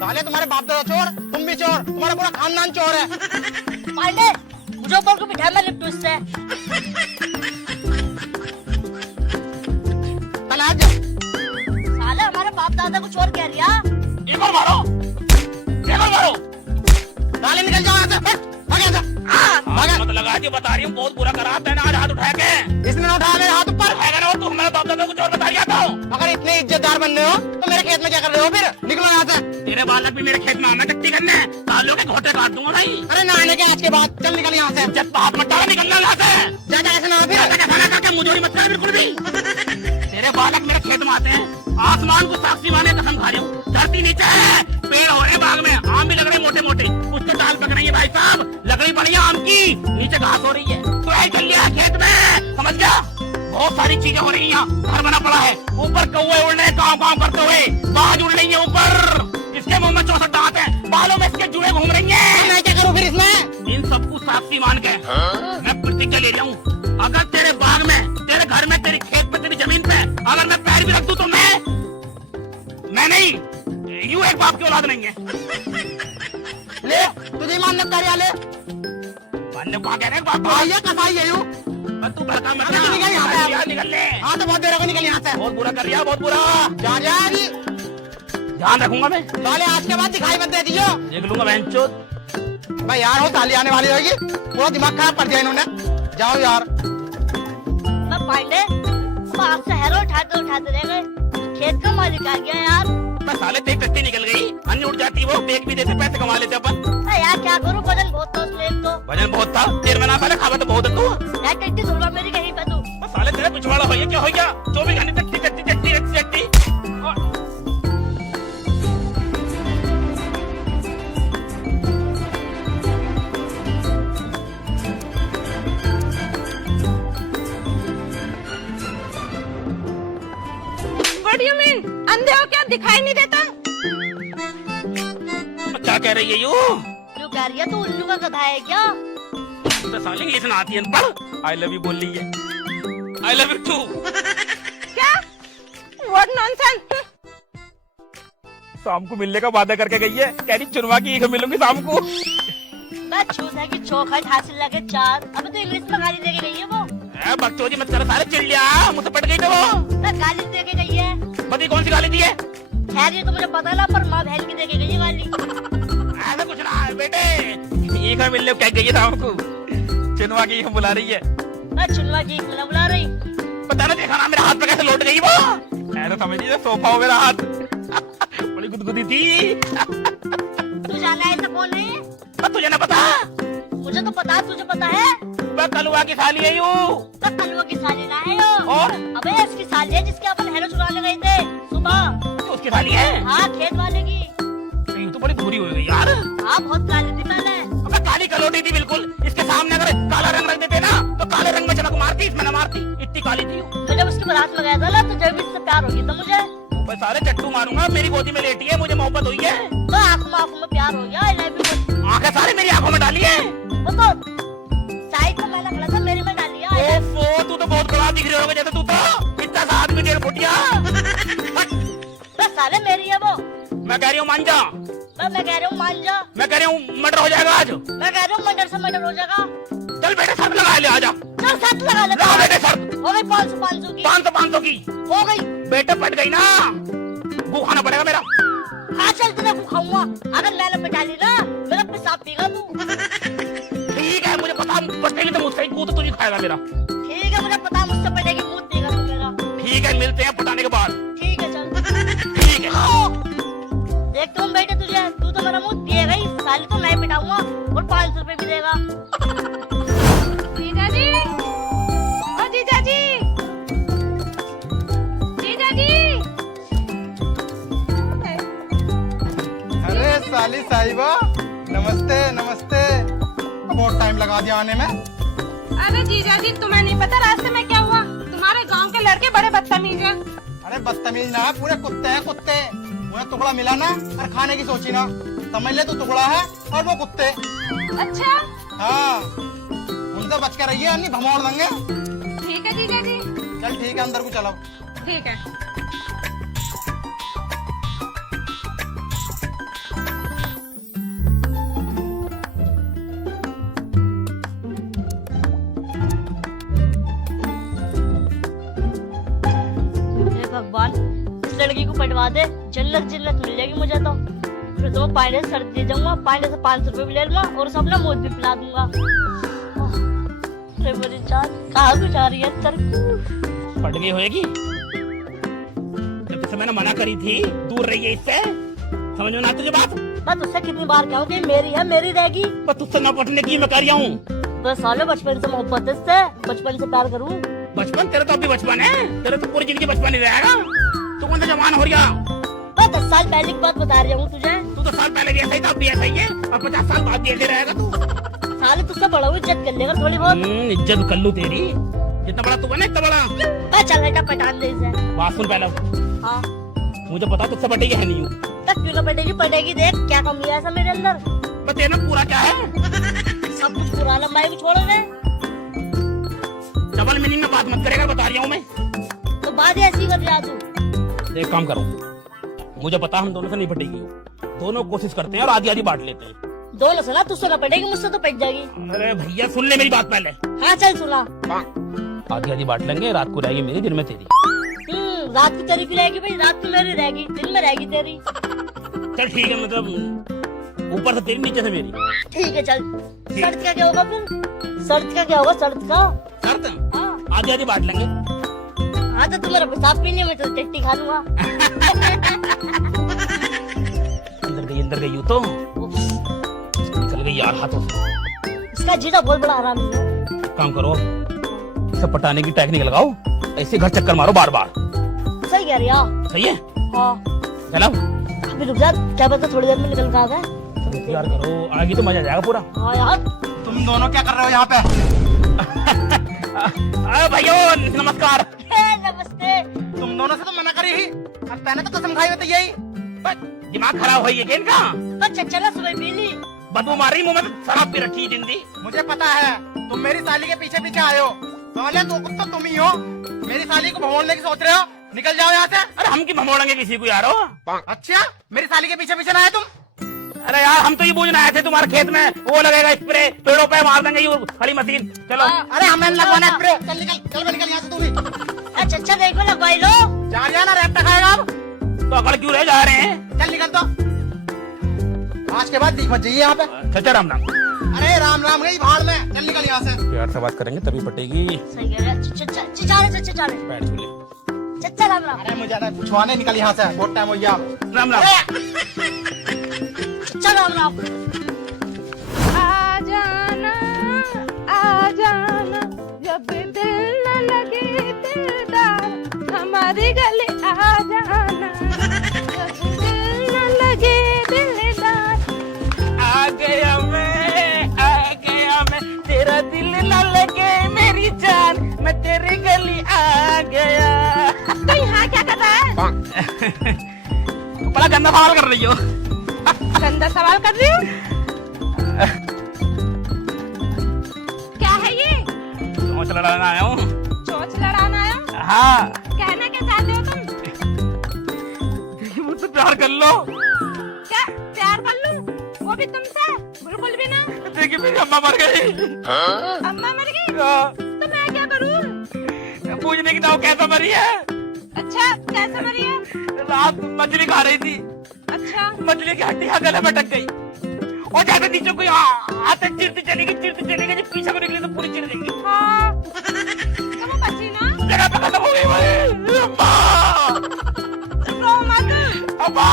साले तुम्हारे बाप दादा चोर, तुम भी चोर, तुम्हारा पूरा खानदान चोर है। पांडे मुजफ्फर को बिठा मैं लिपटू इससे। साले हमारे बाप दादा को चोर कह रिया। एक और मारो, एक और मारो। साले निकल जाओ यहाँ से, भाग यहाँ से। मत लगा दियो, बता रही हूँ बहुत बुरा करा तेने आज हाथ उठा के। इसने ना उठाया मेरे हाथ ऊपर। तू हमारे बाप दादा को चोर बता रहा था। अगर इतने इज्जतदार बन रहे हो तो मेरे खेत में क्या कर रहे हो फिर? निकलो यहाँ से। तेरे बालक भी मेरे खेत में आना टट्टी करने, सालों के घोटे काट दूंगा भाई। अरे नहाने के आज के बाद चल निकल यहाँ से। जब बाप मत डाला निकलना यहाँ से। जा ऐसे ना फिर। खाना खा के मुझोरी मत कर बिल्कुल भी। तेरे बालक मेरे खेत में आते हैं, आसमान को साक्षी माने कसम खा रही हूँ। धरती नीचे है, पेड़ हो रहे बाग में, आम भी लग रहे मोटे मोटे, कुछ तो दाल पक रही है भाई साहब, लकड़ी पड़ी है आम की, नीचे घास हो रही है। तो ऐसे चल लिया खेत में, समझ गया? बहुत सारी चीजें हो रही हैं यहाँ, घर बना पड़ा है, ऊपर कौवे उड़ रहे हैं काम काम करते हुए, बाज उड़ रही है ऊपर, इसके मुंह में 64 दांत है, बालों में इसके जुए घूम रही हैं। मैं क्या करूँ फिर इसमें? इन सबको साक्षी मान के मैं प्रतिज्ञा ले रहा हूँ, अगर तेरे बाग में, तेरे घर में, तेरे खेत में, तेरी जमीन पे अगर मैं पैर भी रख दूं तो मैं नहीं, यूं एक बाप की औलाद नहीं है। ले तुझे मान्य कार्यालय मान्य कहाँ कह रहे हैं बाप? भैया कसाई है यूं। तू भड़का मत अरे निकल यहाँ से। ना, निकल ले। हाँ तो बहुत देर हो निकल यहाँ से। बहुत बुरा कर लिया, बहुत बुरा। जा अभी। ध्यान रखूंगा मैं। साले आज के बाद दिखाई मत दे दियो। देख लूंगा बहनचोद। भाई यार हो ताली आने वाली होगी, पूरा दिमाग खराब कर दिया इन्होंने। जाओ यार। मैं पांडे अब आपसे हेरो उठाते रह गए, खेत का मालिक आ गया यार। मैं साले देख टट्टी निकल गई, अन्य उठ जाती वो, बेच भी देते, पैसे कमा लेते अपन। यार क्या करूँ, वजन बहुत था उसमें एक तो। वजन बहुत था, देर में ना पहले खावा तो बहुत है तू। यार टट्टी धुलवा मेरी कहीं पे तू। साले तेरे पिछवाड़ा हो क्या हो गया? 24 घंटे टट्टी टट्टी टट्टी टट्टी टट्टी। What do you mean? अंधे हो क्या, दिखाई नहीं देता? क्या कह रही है यू? क्यों कह रही है तू, उल्लू का गधा है क्या? तो साले इंग्लिश ना आती है पढ़। आई लव यू बोल रही है। I love you too. क्या? What nonsense? शाम को मिलने का वादा करके गई है, कह रही चुनवा की एक मिलूंगी शाम को। मैं छूता की चौखट हासिल लगे 4। अबे तो इंग्लिश में गाली दे के गई है वो। बकचोदी मत कर, सारे चिढ़ लिया, मुझसे पट गई तो वो। मैं गाली दे के गई है। बती कौन सी गाली दी है? खैर ये तो मुझे पता ना, पर माँ बहन की दे के गई है गाली। ऐसा कुछ ना है बेटे, एक मिलने कह गई है शाम को, चुनवा की बुला रही है। मैं चुनवा की एक बुला रही। पता ना देखा ना मेरे हाथ पे कैसे लौट गई वो। ऐसा समझ लीजिए सोफा हो मेरा हाथ। बड़ी गुदगुदी थी। तू जाना है तो कौन है? तुझे ना पता? मुझे तो पता, तुझे पता है? मैं कलुआ की साली है यूं। तो कलवा की साली ना है यो। और? अबे इसकी साली है जिसके अपन हेरो चुराने गए थे सुबह। तो उसकी साली है? हाँ खेत वाले की। तो बड़ी बुरी हो गई यार। हाँ बहुत काली थी पहले। अबे काली कलोटी थी बिल्कुल, इसके सामने अगर काला रंग रख देते ना तो काले रंग में चमक मारती, इसमें न मारती, इतनी काली थी। तो जब उसकी बारात में गया था ना, तो जब इससे प्यार होगी तो मुझे भाई सारे चट्टू मारूंगा, मेरी गोदी में लेटी है, मुझे मोहब्बत हुई है। तो आंखों में प्यार हो गया। I love you। आंखें सारी मेरी आंखों में डाली है। वो तो साइड में मैंने खड़ा था, मेरी में डाली है। ओफो, तू तो बहुत बड़ा दिख रही होगा जैसे तू तो इतना सा आदमी 1.5 फुटिया। बस साले मेरी है वो। मैं कह रही हूँ मान जा। मैं कह रही हूँ मान जा। मैं कह रही हूँ मर्डर हो जाएगा आज। मैं कह रही हूँ मर्डर से मर्डर हो जाएगा। चल बेटे शर्त लगा ले, आजा। चल साथ लगा ले। लगा बेटे शर्त। हो गई 500 की। 500 की हो गई। बेटे पट गई ना, वो खाना पड़ेगा मेरा। हाँ चल तुझे को खाऊंगा, अगर मैंने पिटा ली ना मेरा पेशाब पीगा तू। ठीक है मुझे पता, पटेगी तो मुझसे ही, तो तुझे खाएगा मेरा। ठीक है मुझे पता, मुझसे पटेगी मुंह देगा तू मेरा। ठीक है मिलते हैं पटाने के बाद। ठीक है चल। ठीक है। देखता हूँ बेटे तुझे, तू तो मेरा मुंह देगा ही, साली तो मैं पिटाऊंगा और 500 रुपए भी देगा। जीजा जी, ओ जीजा जी, जीजा जी। अरे साली साहिबा, नमस्ते नमस्ते। बहुत टाइम लगा दिया आने में। अरे जीजा जी तुम्हें नहीं पता रास्ते में क्या हुआ? तुम्हारे गांव के लड़के बड़े बदतमीज हैं। अरे बदतमीज ना है, पूरे कुत्ते हैं कुत्ते। उन्हें टुकड़ा मिला ना और खाने की सोची ना, समझ ले तू टुकड़ा है और वो कुत्ते। अच्छा हाँ उनसे बच कर रहिए, अन्य भमोड़ देंगे। ठीक है जीजा जी। चल ठीक है अंदर को चलो। ठीक है। लगा दे, जन्नत जन्नत मिल जाएगी मुझे तो। फिर तो मैं पानी से शर्त दे जाऊंगा, पानी से 500 रुपए भी ले लूंगा और सब ना मौत भी पिला दूंगा। अरे मेरी जान कहाँ को जा रही है? चल पट गई होएगी। जब तुझसे मैंने मना करी थी दूर रहिए इससे, समझ में ना तुझे बात? मैं तुझसे कितनी बार कहूँ कि मेरी है, मेरी रहेगी। पर तुझसे न पटने की मैं कर रहा हूँ। बस साले बचपन से मोहब्बत है इससे, बचपन से प्यार करूँ। बचपन तेरा तो अभी बचपन है, तेरा तो पूरी जिंदगी बचपन ही रहेगा। तू कौन सा जवान हो रहा? मैं 10 साल पहले की बात बता रही हूँ तुझे। तू तो साल पहले भी ऐसा ही था, अब भी ऐसा ही है, और 50 साल बाद भी ऐसे रहेगा तू। साले तुझसे बड़ा हूँ, इज्जत कर लेगा थोड़ी बहुत। इज्जत कर लू तेरी, जितना बड़ा तू है ना इतना बड़ा। मैं चल बेटा पटान दे इसे। बात सुन पहले, हाँ मुझे पता तुझसे बटेगी है नहीं हूँ। तक क्यों ना पटेगी, पटेगी। देख क्या कमी है ऐसा मेरे अंदर। पर तेरे में पूरा क्या है? सब कुछ पुराना, मैं भी छोड़ो मैं। डबल मीनिंग में बात मत करेगा, बता रहा हूँ मैं। तो बात ही ऐसी कर रहा तू। एक काम करो, मुझे पता हम दोनों से नहीं पटेगी, दोनों कोशिश करते हैं और आधी आधी बांट लेते हैं। दोनों सुना, तुझसे ना पटेगी, मुझसे तो पट जाएगी। अरे भैया सुन ले मेरी बात पहले। हाँ चल सुना। आधी आधी बांट लेंगे, रात को रहेगी मेरी, दिन में तेरी। रात की तेरी की रहेगी भाई, रात को मेरी रहेगी, दिन में रहेगी तेरी। चल ठीक है, मतलब ऊपर से तेरी नीचे से मेरी। ठीक है चल। शर्त का क्या होगा फिर? शर्त का क्या होगा? शर्त का शर्त हाँ। आधी आधी बांट लेंगे। हाँ तो तुम्हारा पेशाब पीने में तो टिट्टी खा लूंगा। अंदर गई यूं तो चल गई यार हाथों से। इसका जीजा बहुत बड़ा हरामी है। काम करो, इसे पटाने की टेक्निक लगाओ, ऐसे घर चक्कर मारो बार बार। सही कह रही है। सही है। हाँ चलो अभी रुक जा, क्या पता थोड़ी देर में निकल कर आ जाए। यार करो, आगे तो मजा आ जाएगा पूरा। हाँ यार। तुम दोनों क्या कर रहे हो यहाँ पे? भैया नमस्कार। नमस्ते। तुम दोनों से तो मना करी ही, और तैने तो कसम खाई होती यही। दिमाग खराब हुई है क्या इनका? तो चला सुबह पी ली। बदबू मारी, मुंह में शराब पी रखी है जिंदी। मुझे पता है तुम मेरी साली के पीछे पीछे आए हो। साले तो तुम ही हो, मेरी साली को भगोड़ने की सोच रहे हो। निकल जाओ यहाँ से। अरे हम की भमोड़ेंगे किसी को यारो? अच्छा मेरी साली के पीछे पीछे ना आए तुम? अरे यार हम तो ये पूछना आए थे, तुम्हारे खेत में वो लगेगा स्प्रे, पेड़ों पे मार देंगे ये खड़ी मशीन। चलो। अरे हमें लगवाना स्प्रे। चल निकल, चल निकल यहाँ से तू भी। अच्छा देखो लगवाई लो। जा ना, रेपटा खाएगा अब। तो अकड़ क्यों रह जा रहे हैं? चल निकल तो। आज के बाद दिख मत जाइए यहाँ पे। चाचा राम राम। अरे राम राम गई भाड़ में। चल निकल यहाँ से। प्यार से बात करेंगे तभी पटेगी। सही कह रहा है। चचा पैर छू ले। चचा राम राम। अरे मुझे ना छुआने, निकल यहाँ से, बहुत टाइम हो गया। राम राम। चचा राम राम। आ जाना जब दिल न लगे दिलदार, हमारी गली आ जाना जब दिल न लगे दिलदार। आ गया मैं, तेरा दिल न लगे मेरी जान, मैं तेरी गली आ गया। तो यहाँ क्या कर रहा है? बड़ा गंदा सवाल कर रही हो। गंदा सवाल कर रही हूँ? क्या है ये? चोंच लड़ाना आया हूँ। चोंच लड़ाना आया? हाँ। कहना क्या चाहते हो तुम? मुझसे प्यार कर लो। क्या प्यार कर लूं? वो भी तुमसे? बिल्कुल भी ना। देखिए मेरी अम्मा मर गई। अम्मा मर गई? तो मैं क्या करूं? पूछने की दाव कैसा मरी है? अच्छा कैसे मरी है? रात मछली खा रही थी, अच्छा मछली की हड्डी गले में अटक गई, और जैसे नीचे कोई हाथ चिरती चलेगी जब पीछे को निकली तो पूरी चिर देगी। हाँ तो वो बची ना? जगह पे खत्म हो गई भाई। अम्मा रो मत। अम्मा